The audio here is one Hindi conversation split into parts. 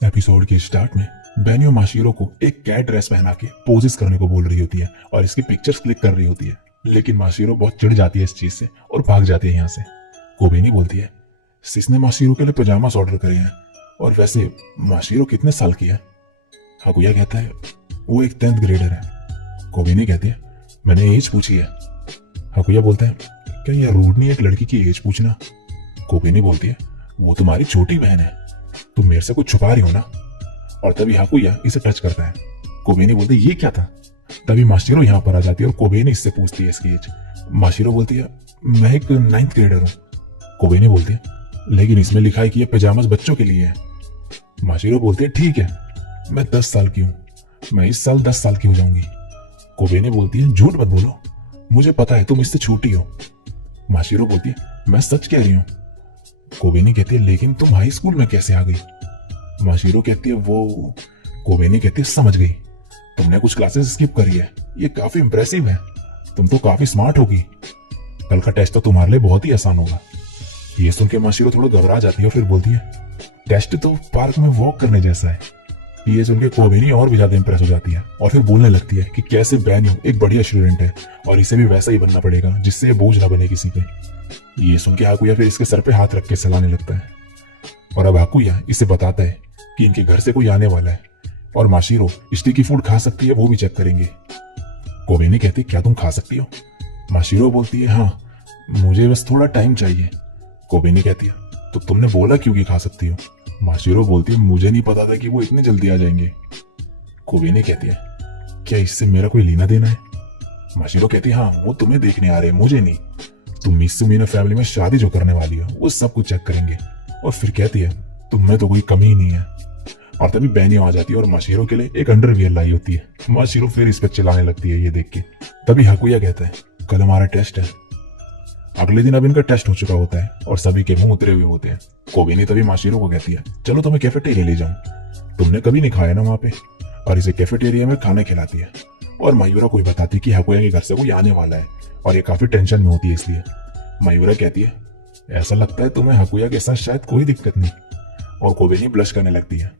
एपिसोड के स्टार्ट में बेनियो माशिरो को एक कैट ड्रेस पहना के पोजेस करने को बोल रही होती है और इसकी पिक्चर्स क्लिक कर रही होती है, लेकिन माशिरो बहुत चिढ़ जाती है इस चीज से और भाग जाती है यहाँ से। कोबेनी बोलती है, सिस ने माशिरो के लिए पजामास ऑर्डर करे हैं, और वैसे माशिरो कितने साल की है? हाकुया कहता है वो एक 10th ग्रेडर है। कोबेनी कहती है मैंने एज पूछी है। हाकुया बोलता है क्या यह रूड नहीं है एक लड़की की एज पूछना? कोबेनी बोलती है वो तुम्हारी छोटी बहन है, तुम मेरे से कुछ छुपा रही हो ना। और तभी हाकुया इसे टच करता है। कोबेनी बोलती है ये क्या था? तभी माशिरो यहाँ पर आ जाती है और कोबेनी इससे पूछती है इसकी एज। माशिरो बोलती है मैं एक 9th ग्रेडर हूँ। कोबेनी बोलती है लेकिन इसमें लिखा है कि ये पजामास बच्चों के लिए है। माशिरो बोलती है ठीक है, मैं 10 साल की हूँ, मैं इस साल 10 साल की हो जाऊंगी। कोबेनी बोलती है झूठ मत बोलो, मुझे पता है तुम इससे छोटी हो। माशिरो बोलती है मैं सच कह रही हूँ। कोबेनी कहती है लेकिन तुम हाई स्कूल में कैसे आ गई? माशिरो कहती है वो। कोबेनी कहती है समझ गई, तुमने कुछ क्लासेस स्किप करी है, ये काफी इंप्रेसिव है, तुम तो काफी स्मार्ट होगी, कल का टेस्ट तो तुम्हारे लिए बहुत ही आसान होगा। ये सुन के माशिरो थोड़ा घबरा जाती है और फिर बोलती है टेस्ट तो पार्क में वॉक करने जैसा है। ये सुन के कोबेनी और भी ज्यादा इंप्रेस हो जाती है और फिर बोलने लगती है कि कैसे बेनियो एक बढ़िया स्टूडेंट है और इसे भी वैसा ही बनना पड़ेगा जिससे ये बोझ ना बने किसी पे। ये सुन के हाकुया फिर इसके सर पे हाथ रख के सहलाने लगता है और अब हाकुया इसे बताता है कि इनके घर से कोई आने वाला है और माशिरो स्टिकी फूड खा सकती है वो भी चेक करेंगे। कोबेनी कहती है क्या तुम खा सकती हो? माशिरो बोलती है हाँ, मुझे बस थोड़ा टाइम चाहिए। कोबेनी कहती है तो तुमने बोला क्यों कि खा सकती हो? माशिरो बोलती है मुझे नहीं पता था कि वो इतनी जल्दी आ जाएंगे। कोबेनी कहती है क्या इससे मेरा कोई लेना देना है? माशिरो कहती है हाँ, वो तुम्हें देखने आ रहे हैं, मुझे नहीं। तुम मित्सुमिना फैमिली में शादी जो करने वाली हो वो सब कुछ चेक करेंगे। और फिर कहती है तुम्हें तो कोई कमी ही नहीं है। और तभी बेनियो आ जाती है और माशिरो के लिए एक अंडरवियर लाई होती है। माशिरो फिर इस पर चिल्लाने लगती है ये देख के। तभी हाकुया कहता है कल हमारा टेस्ट है। अगले दिन अब इनका टेस्ट हो चुका होता है और सभी के मुंह उतरे हुए होते हैं। कोबेनी तभी माशिरो को कहती है चलो तुम्हें कैफेटेरिया ले जाऊं, तुमने कभी नहीं खाया ना वहां पे, और इसे कैफेटेरिया में खाना खिलाती है। और मयूरा को बताती है कि हाकुया के घर से कोई आने वाला है और ये काफी टेंशन में होती है इसलिए। मयूरा कहती है ऐसा लगता है तुम्हें हाकुया के साथ शायद कोई दिक्कत नहीं। और कोबेनी ब्लश करने लगती है।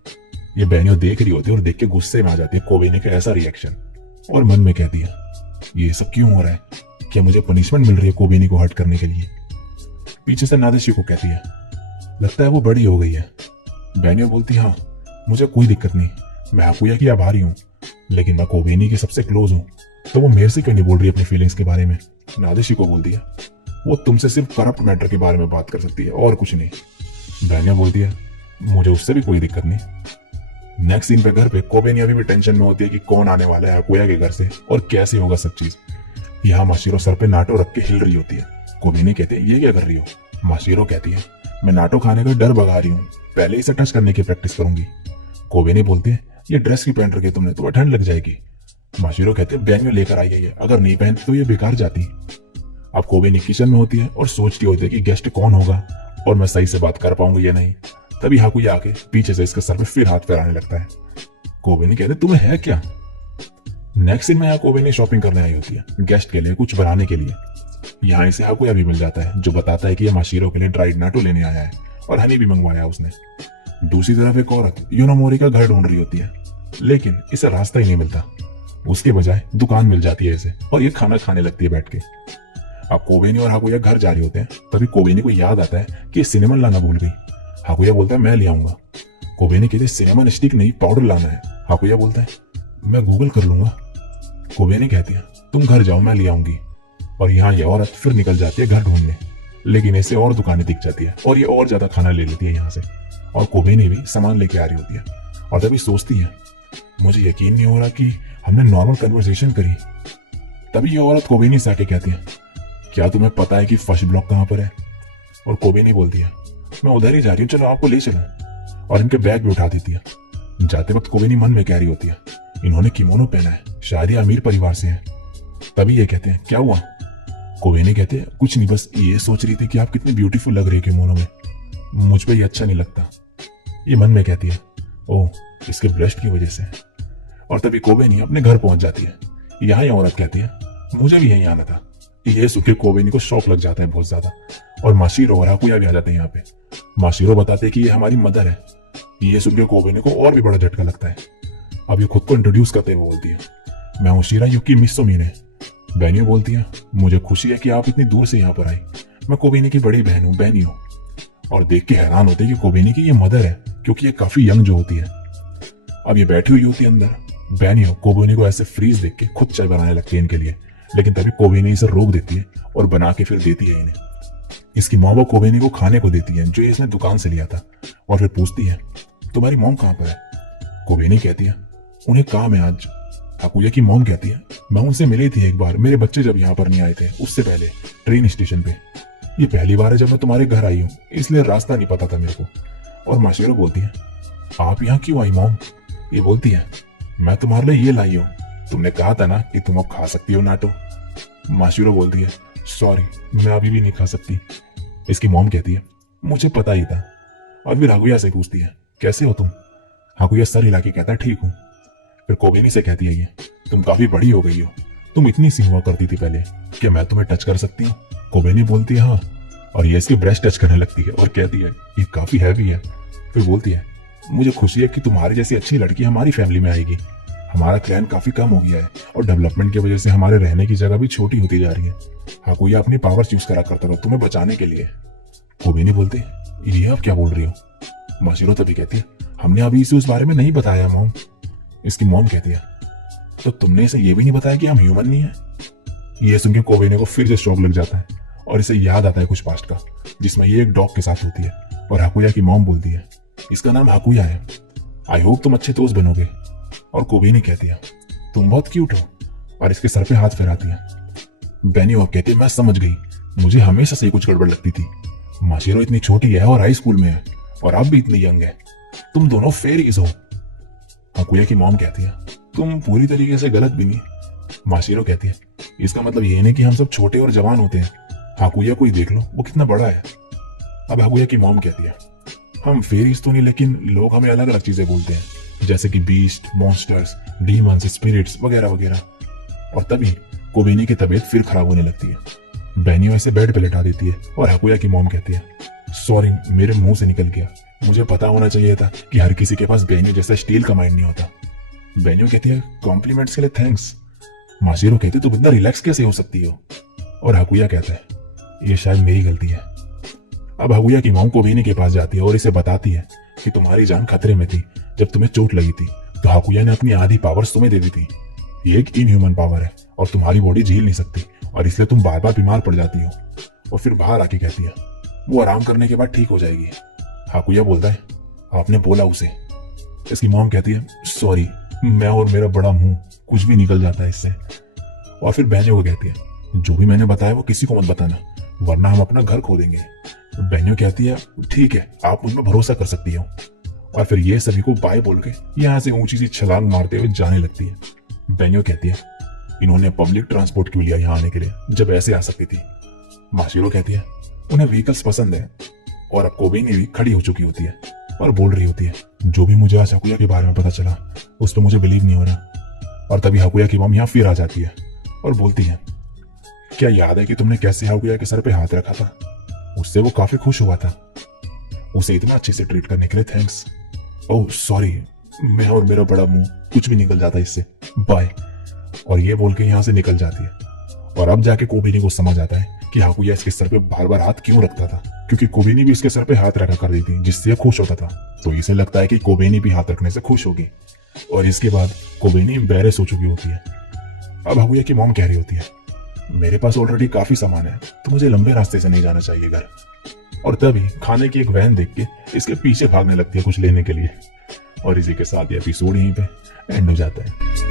ये बेनियो देख रही होती है और देख के गुस्से में आ जाती है कोबेनी का ऐसा रिएक्शन, और मन में कहती है ये सब क्यों हो रहा है, क्या मुझे पनिशमेंट मिल रही है कोबेनी को हर्ट करने के लिए? पीछे से नादेशी को कहती है लगता है वो बड़ी हो गई है। बेनियो बोलती है हाँ, मुझे कोई दिक्कत नहीं, मैं हाकुया की आभारी हूँ, लेकिन मैं कोबेनी के सबसे क्लोज हूँ, तो वो मेरे से क्यों नहीं बोल रही अपनी फीलिंग्स के बारे में? नादेशी को बोलती है वो तुमसे सिर्फ करप्ट मैटर के बारे में बात कर सकती है और कुछ नहीं। बेनियो बोलती है मुझे उससे भी कोई दिक्कत नहीं। नेक्स्ट सीन पे घर पे कोबेनी अभी भी टेंशन में होती है कि कौन आने वाला है हाकुया के घर से और कैसे होगा सब चीज। यहाँ माशिरो सर पे नाटो रख के हिल रही होती है। कोबेनी कहते हैं ये क्या कर रही हो? माशिरो कहती है मैं नाटो खाने का डर भगा रही हूँ, पहले इसे टच करने की प्रैक्टिस करूंगी। कोबेनी बोलती है ये ड्रेस की पहन रखी तुमने, तुम्हें ठंड लग जाएगी। माशिरो कहते हैं बेनियो लेकर आई है, अगर नहीं पहनती तो ये बेकार जाती। अब कोबेनी किचन में होती है और सोचती होती है कि गेस्ट कौन होगा और मैं सही से बात कर पाऊंगी या नहीं। तभी हाकुया आके पीछे से इसके सर पे फिर हाथ फेराने लगता है। कोबेनी कहते तुम्हें है क्या? नेक्स्ट सीन में यहाँ कोबेनी शॉपिंग करने आई होती है गेस्ट के लिए कुछ बनाने के लिए। यहाँ इसे हाकुया भी मिल जाता है जो बताता है कि ये माशिरो के लिए ड्राइड नाटो लेने आया है और हनी भी मंगवाया उसने। दूसरी तरफ एक औरत योनोमोरी का घर ढूंढ रही होती है, लेकिन इसे रास्ता ही नहीं मिलता। उसके बजाय दुकान मिल जाती है इसे और ये खाना खाने लगती है बैठ के। अब कोबेनी और हाकुया घर जा रहे होते हैं, तभी कोबेनी को याद आता है कि सिनेमन लाना भूल गई। हाकुया बोलता है मैं ले आऊंगा। कोबेनी कहती है सिनेमन स्टिक नहीं, पाउडर लाना है। हाकुया बोलता है मैं गूगल कर लूंगा। कोबेनी कहती है तुम घर जाओ, मैं ले आऊंगी। और यहाँ ये औरत फिर निकल जाती है घर ढूंढने, लेकिन इसे और दुकानें दिख जाती है और ये और ज्यादा खाना ले लेती है यहाँ से। और कोबेनी भी सामान लेके आ रही होती है और तभी सोचती है मुझे यकीन नहीं हो रहा कि हमने नॉर्मल कन्वर्सेशन करी। तभी ये औरत कोबेनी से आके कहती है क्या तुम्हें पता है कि फर्स्ट ब्लॉक कहाँ पर है? और कोबेनी बोलती है मैं उधर ही जा रही हूँ, चलो आपको ले चलूं। और इनके बैग भी उठा देती है। जाते वक्त कोबेनी मन में कह रही होती है इन्होंने किमोनो पहना है, शायद ये अमीर परिवार से है। तभी ये कहते हैं क्या हुआ? कोबेनी कहते हैं कुछ नहीं, बस ये सोच रही थी कि आप कितनी ब्यूटीफुल लग रही है किमोनो में, मुझ पे ये अच्छा नहीं लगता। ये मन में कहती है ओह इसके ब्रेस्ट की वजह से। और तभी कोबेनी अपने घर पहुंच जाती है। यहाँ ये औरत कहती है मुझे भी यहीं आना था। ये सुन के कोबेनी को शौक लग जाता है बहुत ज्यादा, और माशिरो और हाकुया भी आ जाते हैं यहाँ पे। माशिरो बताते हैं कि ये हमारी मदर है ये सुन के कोबेनी को और भी बड़ा झटका लगता है। अब ये खुद को इंट्रोड्यूस करते हुए बोलती है, मैं हूँ शिरायुकी मिसुमिने। बेन्यो बोलती है, मुझे खुशी है कि आप इतनी दूर से यहाँ पर आई। मैं कोबेनी की बड़ी बहन हूँ बेन्यो। और देख के हैरान होते हैं कि कोबेनी की ये मदर है, क्योंकि ये काफी यंग जो होती है। अब ये बैठी हुई होती है अंदर। बेन्यो कोबेनी को ऐसे फ्रीज देख के खुद चाय बनाने लगती है इनके लिए, लेकिन तभी कोबेनी इसे रोक देती है और बना के फिर देती है इन्हें। इसकी मॉम कोबेनी को खाने को देती है जो इसने दुकान से लिया था, और फिर पूछती है, तुम्हारी मॉम कहाँ पर है? कोबेनी कहती है, उन्हें काम है आज। हाकुया की मॉम कहती है, मैं उनसे मिली थी एक बार, मेरे बच्चे जब यहाँ पर नहीं आए थे उससे पहले, ट्रेन स्टेशन पे। ये पहली बार है जब मैं तुम्हारे घर आई हूँ, इसलिए रास्ता नहीं पता था मेरे को। और माशिरो बोलती है, आप यहाँ क्यों आई मॉम? ये बोलती है, मैं तुम्हारे लिए ये लाई हूँ, तुमने कहा था ना कि तुम अब खा सकती हो नाटो। माशिरो बोलती है, सॉरी मैं अभी भी नहीं खा सकती। इसकी मॉम कहती है, मुझे पता ही था। और फिर हाकुया से पूछती है, कैसे हो तुम? हाकुया सर हिला के कहता है, ठीक हूँ। फिर कोबेनी से कहती है, ये तुम काफी बड़ी हो गई हो, तुम इतनी सी हुआ करती थी पहले, क्या मैं तुम्हें टच कर सकती हूँ? कोबेनी बोलती है, हाँ। और ये इसकी ब्रेस्ट टच करने लगती है और कहती है, ये काफी हैवी है। फिर बोलती है, मुझे खुशी है कि तुम्हारी जैसी अच्छी लड़की हमारी फैमिली में आएगी। हमारा क्लैन काफी कम हो गया है और डेवलपमेंट की वजह से हमारे रहने की जगह भी छोटी होती जा रही है। हाकुया अपनी पावर यूज करा करता था तुम्हें बचाने के लिए। कोबेनी बोलती है, ये आप क्या बोल रही हो? माशिरो तभी कहती है, हमने अभी इसे उस बारे में नहीं बताया मॉम। इसकी मॉम कहती है, तो तुमने इसे ये भी नहीं बताया कि हम ह्यूमन नहीं है? ये सुन के कोबेनी को फिर से शौक लग जाता है और इसे याद आता है कुछ पास्ट का, जिसमें ये एक डॉग के साथ होती है। और हाकुया की मॉम बोलती है, इसका नाम हाकुया है, आई होप तुम अच्छे दोस्त बनोगे। और कोबेनी कहती है, तुम बहुत क्यूट हो, और इसके सर पे हाथ फेराती है। बेन्यो कहती है, मैं समझ गई, मुझे हमेशा से कुछ गड़बड़ लगती थी। माशिरो इतनी छोटी है और हाई स्कूल में है, और आप भी इतनी यंग है, तुम दोनों फेरीज हो। हाकुया की मॉम कहती है, तुम पूरी तरीके से गलत भी नहीं। माशिरो कहती है, इसका मतलब ये नहीं कि हम सब छोटे और जवान होते हैं। हाकुया को ही देख लो, वो कितना बड़ा है। अब हाकुया की मॉम कहती है, हम फेरीज तो नहीं, लेकिन लोग हमें अलग अलग चीजें बोलते हैं, जैसे कि बीस्ट, मॉन्स्टर्स, डीमंस, स्पिरिट्स वगैरह वगैरह। और तभी कोबेनी की तबीयत फिर खराब होने लगती है। बेन्यो इसे बेड पे लेटा देती है और हाकुया की मॉम कहती है, सॉरी मेरे मुंह से निकल गया, मुझे पता होना चाहिए था कि हर किसी के पास बेन्यो जैसा स्टील का माइंड नहीं होता। बेन्यो कहती है, कॉम्प्लीमेंट्स के लिए थैंक्स। माशिरो कहती है, तुम इतना रिलैक्स कैसे हो सकती हो? और हाकुया कहता है, ये शायद मेरी गलती है। अब हाकुया की मॉम कोबेनी के पास जाती है और इसे बताती है कि तुम्हारी जान खतरे में थी जब तुम्हें चोट लगी थी, तो हाकुया ने अपनी आधी पावर्स तुम्हें दे दी थी। ये एक इनह्यूमन पावर है और तुम्हारी बॉडी झेल नहीं सकती, और इसलिए तुम बार बार बीमार पड़ जाती हो। और फिर बाहर आके कहती है, वो आराम करने के बाद ठीक हो जाएगी। हाकुया बोलता है, आपने बोला उसे। इसकी मॉम कहती है, सॉरी मैं और मेरा बड़ा मुंह, कुछ भी निकल जाता है इससे। और फिर बेन्यो को कहती है, जो भी मैंने बताया वो किसी को मत बताना, वरना हम अपना घर खो देंगे। बेन्यो कहती है, ठीक है, आप मुझ पर भरोसा कर सकती हो। और फिर ये सभी को बाय बोल के यहाँ से ऊंची सी छलांग मारते हुए जाने लगती है। बेन्यो कहती है, इन्होंने पब्लिक ट्रांसपोर्ट क्यों लिया यहाँ आने के लिए, जब ऐसे आ सकती थी? माशिरो कहती है, उन्हें व्हीकल्स पसंद है। और अब कोबेनी भी खड़ी हो चुकी होती है और बोल रही होती है, जो भी मुझे आज हाकुया के बारे में पता चला उस पर मुझे बिलीव नहीं हो रहा। और तभी हाकुया की मॉम यहाँ फिर आ जाती है और बोलती है, क्या याद है कि तुमने कैसे हाकुया के सर पे हाथ रखा था? उससे वो काफी खुश हुआ था। उसे इतना अच्छे से ट्रीट करने के लिए थैंक्स। ओह सॉरी, मैं और मेरा बड़ा मुंह, कुछ भी निकल जाता इससे, बाय। और ये बोल के यहाँ से निकल जाती है। और अब जाके कोबेनी को समझ आता है कि हाकुया इसके सर पे बार बार हाथ क्यों रखता था, क्योंकि कोबेनी भी इसके सर पे हाथ रखा कर दी थी, जिससे खुश होता था। तो इसे लगता है कि कोबेनी भी हाथ रखने से खुश होगी। और इसके बाद कोबेनी एम्बैरेस हो चुकी होती है। अब हाकुया की मॉम कह रही होती है, मेरे पास ऑलरेडी काफी सामान है, तो मुझे लंबे रास्ते से नहीं जाना चाहिए घर। और तभी खाने की एक वैन देख के इसके पीछे भागने लगती है कुछ लेने के लिए। और इसी के साथ ये एपिसोड यहीं पे एंड हो जाता है।